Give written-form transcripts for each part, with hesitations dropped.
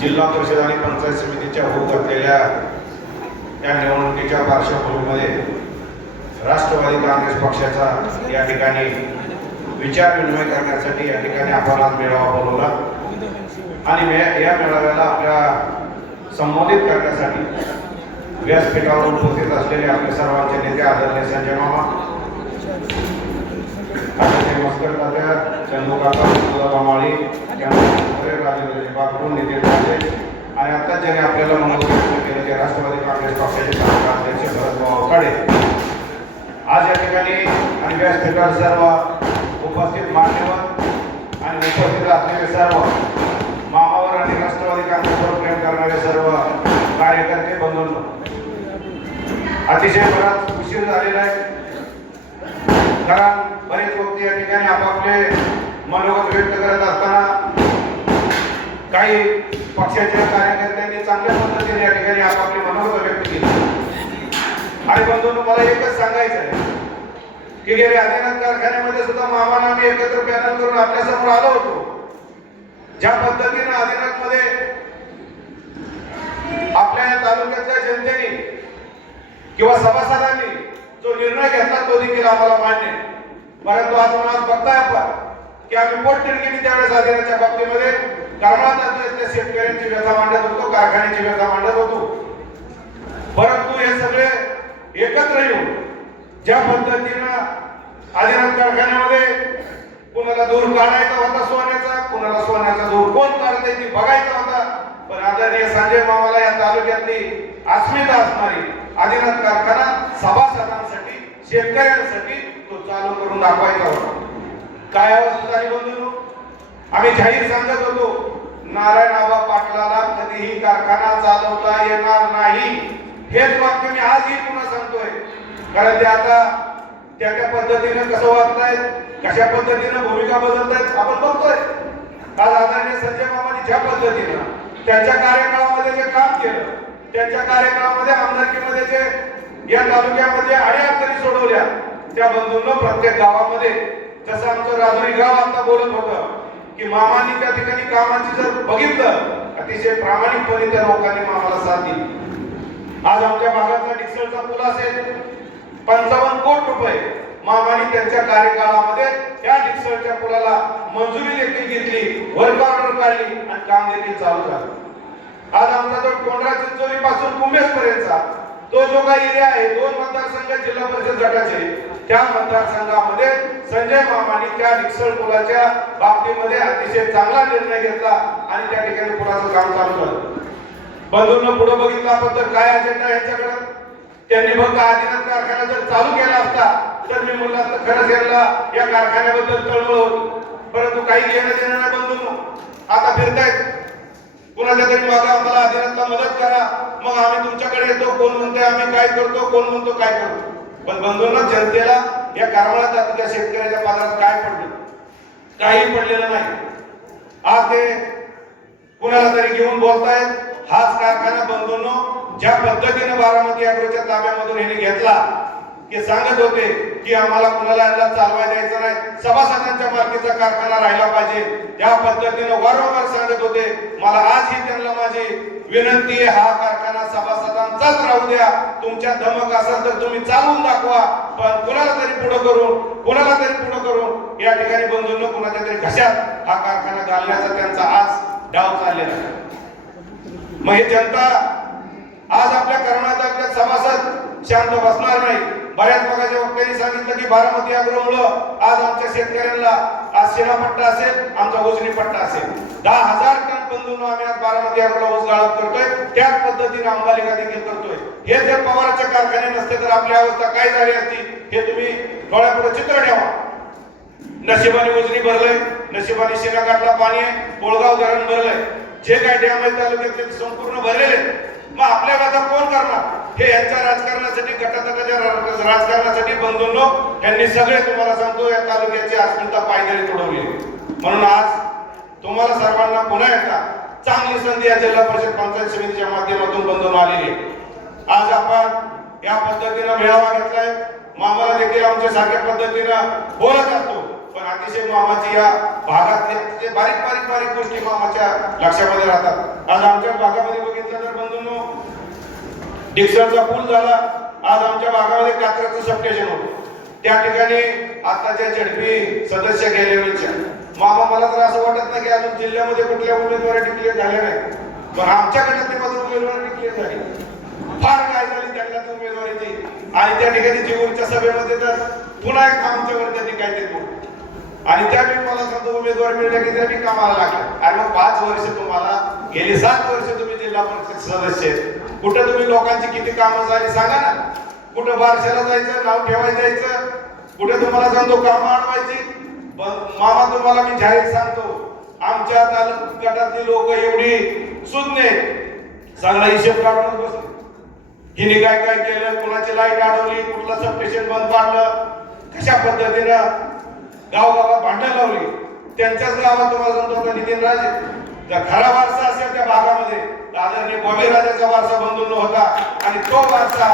जिल्हा परिषद आणि पंचायत समितीच्या होत असलेल्या या निवडणुकीच्या पार्श्वभूमीमध्ये राष्ट्रवादी काँग्रेस पक्षाचा या ठिकाणी विचार विनिमय करण्यासाठी या ठिकाणी आपण आज मेळावा बोलवला आणि या मेळाव्याला आपल्या संबोधित करण्यासाठी व्यासपीठावर उपस्थित असलेले आपले सर्वांचे नेते आदरणीय संजय मामा, आदरणीय मस्कर तात्या, चंदू काका, सुधा माळी, राजेंद्र बागडू, नितीन राजे आणि आता ज्याने आपल्याला मनोरंजन केलं ते राष्ट्रवादी काँग्रेस पक्षाचे अध्यक्ष भरतभाऊ काळे आज या ठिकाणी आणि व्यासपीठावर सर्व उपस्थित मान्यवर आणि उपस्थित असलेले सर्व मामावर आणि राष्ट्रवादी काँग्रेसवर प्रेम करणारे सर्व कार्यकर्ते बंधूंनो, अतिशय बराच उशीर झालेला आहे. कारण बरेच व्यक्ती या ठिकाणी आपापले मनोगत व्यक्त करत असताना काही पक्षाच्या कार्यकर्त्यांनी चांगल्या पद्धतीने या ठिकाणी आपापले मनोगत व्यक्त केले आणि बंधूंनो, मला एकच सांगायचं आहे की गेल्या आदिनाथ कारखान्यामध्ये सुद्धा मामाना आम्ही एकत्र पॅनल करून आपल्या समोर आलो होतो. ज्या पद्धतीने आदिनाथ मध्ये आपल्या तालुक्यातल्या जनतेने किंवा सभासदांनी जो निर्णय घेतला तो देखील आम्हाला मान्य आहे. परंतु आज बघताय आपण की आम्ही पोटतिडकीने त्यावेळेस आदिनाथच्या बाबतीमध्ये कर्नाटकातल्या शेतकऱ्यांची व्यथा मांडत होतो, कारखान्याची व्यथा मांडत होतो. परंतु हे सगळे एकत्र येऊन ज्या पद्धतीनं आदिनाथ कारखान्यामध्ये कुणाला दूर काढायचा होता सोन्याचा, कुणाला सोन्याचा दूर कोण काढतंय ती बघायचा होता, पण आदरणीय संजय मामाला या तालुक्यातली अस्मिता असणारी आदिनाथ कारखाना सभासदांसाठी, शेतकऱ्यांसाठी तो चालू करून दाखवायचा होता. काय अवस्था झाली बंधूंनो, आम्ही जाहीर सांगत होतो नारायण आबा पाटलाला कधीही कारखाना चालवता येणार नाही. हेच वाक्य मी आजही पुन्हा सांगतोय. कारण ते आता त्या पद्धतीने कसं वागतायत, कशा पद्धतीने भूमिका बदलतायत आपण बघतोय. आज आदरणीय संजय मामांनी ज्या पद्धतीनं त्यांच्या कार्यकाळामध्ये जे काम केलं, त्यांच्या कार्यकाळामध्ये आमदारकीमध्ये जे या तालुक्यामध्ये अडचणी सोडवल्या, त्या बंधूंनो प्रत्येक गावामध्ये जसं आमचं राजुरी गाव आता बोलत होतं की मामांनी त्या ठिकाणी कामाची जर बघितलं अतिशय प्रामाणिकपणे त्या लोकांनी मामाला साथ दिली. आज आमच्या भागातला डिक्सलचा पूल असेल 55 कोटी रुपये मामांनी त्यांच्या कार्यकाळामध्ये या डिक्सलच्या पुलाला मंजुरी देखील घेतली, वर्क ऑर्डर काढली आणि काम देखील चालू झालं. आज आमचा जो कोंढरा चिंचोली पासून कुंभेस पर्यंतचा तो जो काही एरिया आहे, 2 मतदारसंघ जिल्हा परिषद गटाचे, त्या मतदारसंघामध्ये संजय मामांनी त्या डिक्सल पुलाच्या बाबतीमध्ये अतिशय चांगला निर्णय घेतला आणि त्या ठिकाणी पुलाचं काम चालू झालं. बंधूंनो, पुढे बघितलं आपण तर काय अजेंडा यांच्याकडे, त्यांनी फक्त आदिनाथ कारखाना जर चालू केला असता तर मी म्हणलं असतं खरंच यांना या कारखान्याबद्दल तळमळ होती. परंतु काही घेणं देणं नाही बंधूंनो. आता फिरतायत कुणाच्या तरी मागे आम्हाला आदिनाथला मदत करा, मग आम्ही तुमच्याकडे येतो. कोण म्हणतोय आम्ही काय करतो, कोण म्हणतो काय करतो. पण बंधूंनो, जनतेला या कारवाळा तालुक्या शेतकऱ्याच्या बाजारात काय पडलं, काही पडलेलं नाही. आज ते कुणाला तरी घेऊन बोलतायत. हाच कारखाना बंधूंनो ज्या पद्धतीने बारामती अॅग्रोच्या ताब्यामधून यांनी घेतला की सांगत होते की आम्हाला कुणाला यांना चालवायला द्यायचं नाही, सभासदांच्या मालकीचा कारखाना राहिला पाहिजे, त्या पद्धतीने वारंवार सांगत होते. मला आजही त्यांना माझी विनंती आहे, हा कारखाना सभासदांचाच राहू द्या. तुमच्या धमक असेल तर तुम्ही चालवून दाखवा, पण कुणाला तरी पुढे करून या ठिकाणी बंधूंनो कुणाच्या तरी घशात हा कारखाना घालण्याचा त्यांचा आज डाव चाललेला आहे. मग ही जनता आज आपल्या कर्नाटकात सभासद शांत बसणार नाही. बऱ्याच प्रकारच्या वक्त्यांनी सांगितलं की बारामती अॅग्रोमुळं आज आमच्या शेतकऱ्यांना आज शेणा पट्टा असेल, आमचा उजनी पट्टा असेल. 10,000 टन बंधूंनो आम्ही आज बारामती अॅग्रोला ऊस गाळप करतोय, त्याच पद्धतीने अंबालिका देखील करतोय. हे जर पवारांचे कारखाने नसते तर आपली अवस्था काय झाली असती हे तुम्ही डोळ्यापुढे चित्र ठेवा. नशिबाने उजनी भरलंय, नशिबाने शेणाघाटला पाणी आहे, कोळगाव धरण भरलंय, जे काय डॅम आहे तालुक्यातले संपूर्ण भरलेले. मग आपल्या गाथा कोण करणार? हे यांच्या राजकारणासाठी, गटातटाच्या राजकारणासाठी बंधूंनो यांनी सगळे तुम्हाला सांगतो या तालुक्याची अस्मिता पायदळी तुडवली. म्हणून आज तुम्हाला सर्वांना पुन्हा एकदा चांगली संधी या जिल्हा परिषद पंचायत समितीच्या माध्यमातून बंधूंनो आलेली आहे. आज आपण या पद्धतीने मेळावा घेतलाय. मामाला देखील आमच्या सारख्या पद्धतीने बोलत असतो पण अतिशय मामाची या भागातले बारीक बारीक बारीक गोष्टी मामाच्या लक्षामध्ये राहतात. आज आमच्या भागामध्ये बघितलं तर बंधूंनो, डिक्सनचा पूल झाला. आज आमच्या भागामध्ये कात्रजचं सबस्टेशन होतं. त्या ठिकाणी आताच्या झडपी सदस्य गेल्यावेळेच्या मामा, मला तर असं वाटत नाही की अजून जिल्ह्यामध्ये कुठल्या उमेदवारी डिक्लेअर झाल्या नाही, पण आमच्या गटातली माझी उमेदवारी डिक्लेअर झाली. फार काय झाली त्यांना उमेदवारीची. आणि त्या ठिकाणी जीवनच्या सभेमध्ये तर पुन्हा एक आमच्यावर त्यांनी काय ते आणि त्यावेळी मला सांगतो उमेदवार मिळल्या की त्यांनी कामाला लागला. आणि मग 5 वर्ष तुम्हाला गेली 7 वर्ष तुम्ही जिल्हा परिषद सदस्य, कुठे तुम्ही लोकांची किती कामं झाली सांगा ना. कुठं बारशाला जायचं, नाव ठेवायला जायचं, कुठे तुम्हाला सांगतो कामं अडवायची. मामा तुम्हाला मी जाहीर सांगतो, आमच्या गटातली लोक एवढी सुज्ञ, सगळा हिशेब काढूनच बसले. हिने काय काय केलं, कुणाची लाईट अडवली, कुठला सबस्टेशन बंद पाडलं, कशा पद्धतीनं गावगावात भांडण लावली. त्यांच्याच गावात तुम्हाला सांगतो नितीन राजे, जर खरा वारसा असेल त्या भागामध्ये आदरणीय बॉबी राजाचा वारसा बंधूंनो होता. आणि तो वारसा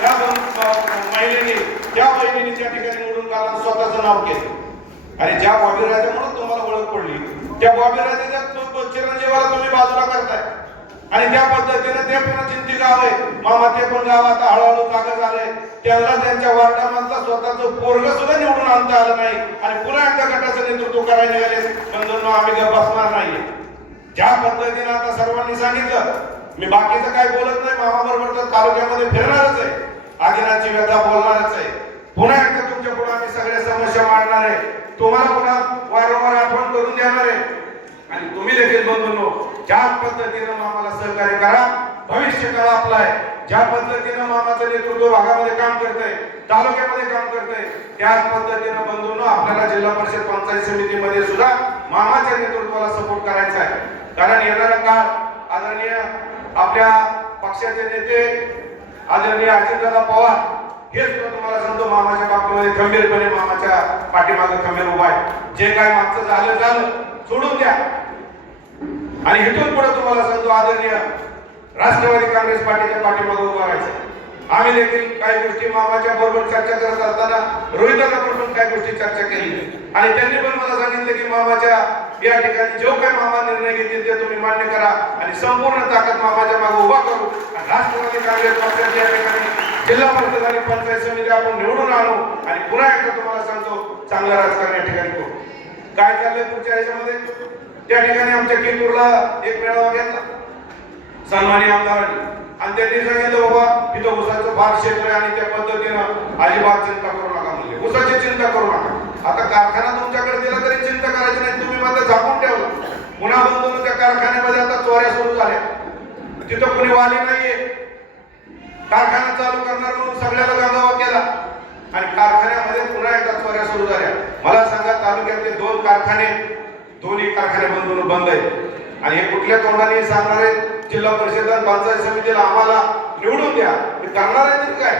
त्या महिलेने, त्या बहिणीने त्या ठिकाणी निवडून काढला, स्वतःचं नाव केलं. आणि ज्या बॉबी राजामुळे तुम्हाला ओळख पडली, त्या बॉबी राजाच्या चिरंजीवाला तुम्ही बाजूला करताय. आणि त्या पद्धतीने ते पण चिंती गाव आहे मामा, ते पण गाव आता हळूहळू कागद आले. त्यांना त्यांच्या वार्डामधला स्वतःचं पोरग सुद्धा निवडून आणता आलं नाही. आणि पुन्हा एकदा गटाचं नेतृत्व करायला निघाले. बंधूंनो, आम्ही गप्प बसणार नाहीये. ज्या पद्धतीने आता सर्वांनी सांगितलं, मी बाकीचं काय बोलत नाही. मामा बरोबर तर तालुक्यामध्ये फिरणारच आहे, आदिनाथची व्यथा बोलणारच आहे. पुन्हा एकदा तुमच्या पुढे आम्ही सगळ्या समस्या मांडणार आहे, तुम्हाला पुन्हा वारंवार आठवण करून देणार आहे. आणि तुम्ही देखील बंधूंनो, ज्या पद्धतीनं मामाला सहकार्य करा. भविष्य काळ आपला आहे. ज्या पद्धतीनं मामाचं नेतृत्व भागामध्ये काम करतंय, तालुक्यामध्ये काम करतंय, त्याच पद्धतीनं बंधूंनो आपल्याला जिल्हा परिषद पंचायत समितीमध्ये सुद्धा मामाच्या नेतृत्वाला सपोर्ट करायचा आहे. कारण येणारा काळ आदरणीय आपल्या पक्षाचे नेते आदरणीय अजितदादा पवार हे सुद्धा तुम्हाला सांगतो मामाच्या बाबतीमध्ये खंबीरपणे मामाच्या पाठीमागे खंबीर उभा आहे. जे काय मागचं झालं सोडून द्या. आणि इथून पुढे तुम्हाला सांगतो आदरणीय राष्ट्रवादी काँग्रेस पार्टीच्या पाठीमागे उभा राहायचं. आम्ही देखील काही गोष्टी मामाच्या बरोबर चर्चा करत असताना रोहितदादा बरोबर काही गोष्टी चर्चा केली. आणि त्यांनी पण मला सांगितलं की मामाच्या या ठिकाणी जो काही मामा निर्णय घेतील ते तुम्ही मान्य करा आणि संपूर्ण ताकद मामाच्या मागे उभा करू. राष्ट्रवादी काँग्रेस पक्षाच्या या ठिकाणी जिल्हा परिषद आणि पंचायत समिती आपण निवडून आणू. आणि पुन्हा एकदा तुम्हाला सांगतो चांगलं राजकारण या ठिकाणी करू. काय चाललंय पुढच्या ह्याच्यामध्ये, त्या ठिकाणी आमच्या किंतूरला एक मेळावा घेतला सन्माननीय आमदारांनी. आणि त्यांनी सांगितलं बाबा इथं ऊसाचं फार क्षेत्र आहे आणि त्या पद्धतीनं अजिबात चिंता करू नका म्हणले, ऊसाची चिंता करू नका. आता कारखाना तुमच्याकडे दिला तरी चिंता करायची नाही, तुम्ही मात्र झाकून ठेवलं. पुन्हा बंधून त्या कारखान्यामध्ये आता चोऱ्या सुरू झाल्या. तिथं कोणी वाली नाहीये, कारखाना चालू करणार म्हणून सगळ्याला गांजावा केला आणि कारखान्यामध्ये पुन्हा एकदा चोऱ्या सुरू झाल्या. मला सांगा तालुक्यातले 2 कारखाने, दोन्ही कारखाने बंधून बंद आहेत. आणि हे कुठल्या तोंडाने सांगणार आहेत जिल्हा परिषद आणि पंचायत समितीला आम्हाला निवडून द्या, हे करणार आहेत काय?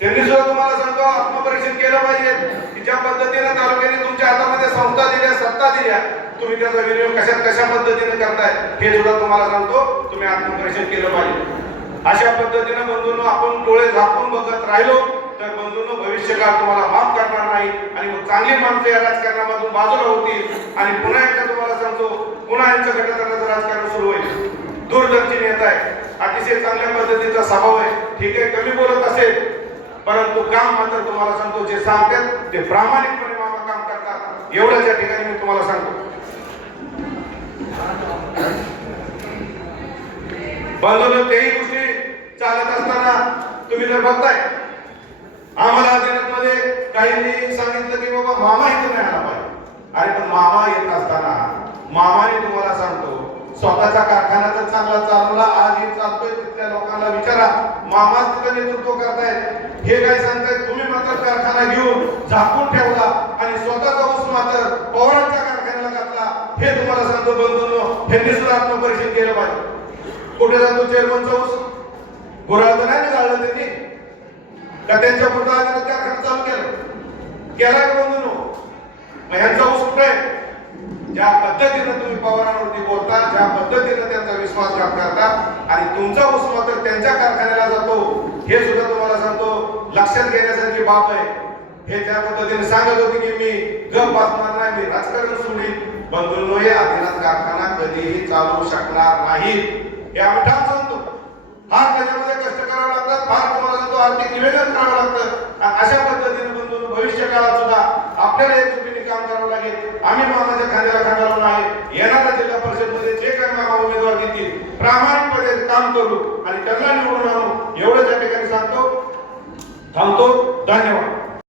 त्यांनी सुद्धा तुम्हाला सांगतो आत्मपरीक्षण केलं पाहिजे की ज्या पद्धतीने तालुक्याने तुमच्या हातामध्ये संस्था दिल्या, सत्ता दिल्या, तुम्ही त्याचा विनियोग कशा पद्धतीने करताय हे सुद्धा तुम्हाला सांगतो तुम्ही आत्मपरीक्षण केलं पाहिजे. अशा पद्धतीने बंधूंनो आपण डोळे झाकून बघत राहिलो तर बंधूंनो भविष्यकाळ तुम्हाला माफ करणार नाही. आणि मग चांगली माणसं या राजकारणामधून बाजूला होतील आणि पुन्हा एकदा तुम्हाला सांगतो पुन्हा यांचं गटतटाचं राजकारण सुरू होईल. दूरदर्शी नेता आहे, अतिशय चांगल्या पद्धतीचा स्वभाव आहे, ठीक आहे कमी बोलत असेल परंतु काम मात्र तुम्हाला सांगतो जे सांगतात ते प्रामाणिकपणे मामा काम करतात. एवढंच या ठिकाणी मी तुम्हाला सांगतो. बंधूंनो, तेही गोष्टी चालत असताना तुम्ही जर बघताय आम्हाला अजूनमध्ये काहींनी सांगितलं की बाबा मामा इथं नाही आला पाहिजे. अरे पण मामा येत असताना मामाने तुम्हाला सांगतो स्वतःचा कारखाना तर चांगला चालवला, आजही चालतोय. तिथल्या लोकांना विचारा मामाच तिथं नेतृत्व करतायत, हे काय सांगतायत. तुम्ही मात्र कारखाना घेऊन झाकून ठेवला आणि स्वतःचा ऊस मात्र पवारांच्या कारखान्याला घातला. हे तुम्हाला सांगतो बंधूंनो, ह्यांनी सुद्धा आत्मपरीक्षण केलं पाहिजे. कुठे जातो चेअरमनचा ऊस, गोराळ तर नाही जाळलं त्यांनी का त्यांच्या पुढे कारखाना चालू केलाय का बंधूंनो? मग ह्यांचा ऊस कुठे? ज्या पद्धतीने तुम्ही पवारांवरती बोलता, ज्या पद्धतीने त्यांचा विश्वासघात करता आणि तुमचा ऊस मात्र त्यांच्या कारखान्याला जातो, हे सुद्धा तुम्हाला सांगतो लक्षात घेण्यासारखी बाब आहे. हे त्या पद्धतीने सांगत होते की मी गप बसणार नाही, मी राजकारण सोडी. बंधूंनो, या आदिनाथ कारखाना कधीही चालू शकणार नाही हे आम्ही ठाम सांगतो. फार त्याच्यामध्ये कष्ट करावं लागतात, फार तुम्हाला तो आर्थिक निवेदन करावं लागतं. अशा पद्धतीने बंधूंनो भविष्य काळात सुद्धा आपल्याला एकजुटीने काम करावं लागेल. आम्ही मामाच्या खांद्याला खांदा लावून आहे. येणाऱ्या जिल्हा परिषदमध्ये जे काही मामा उमेदवार घेतील प्रामाणिकपणे काम करू आणि त्यांना निवडून आणू एवढं त्या ठिकाणी सांगतो. थांबतो. धन्यवाद.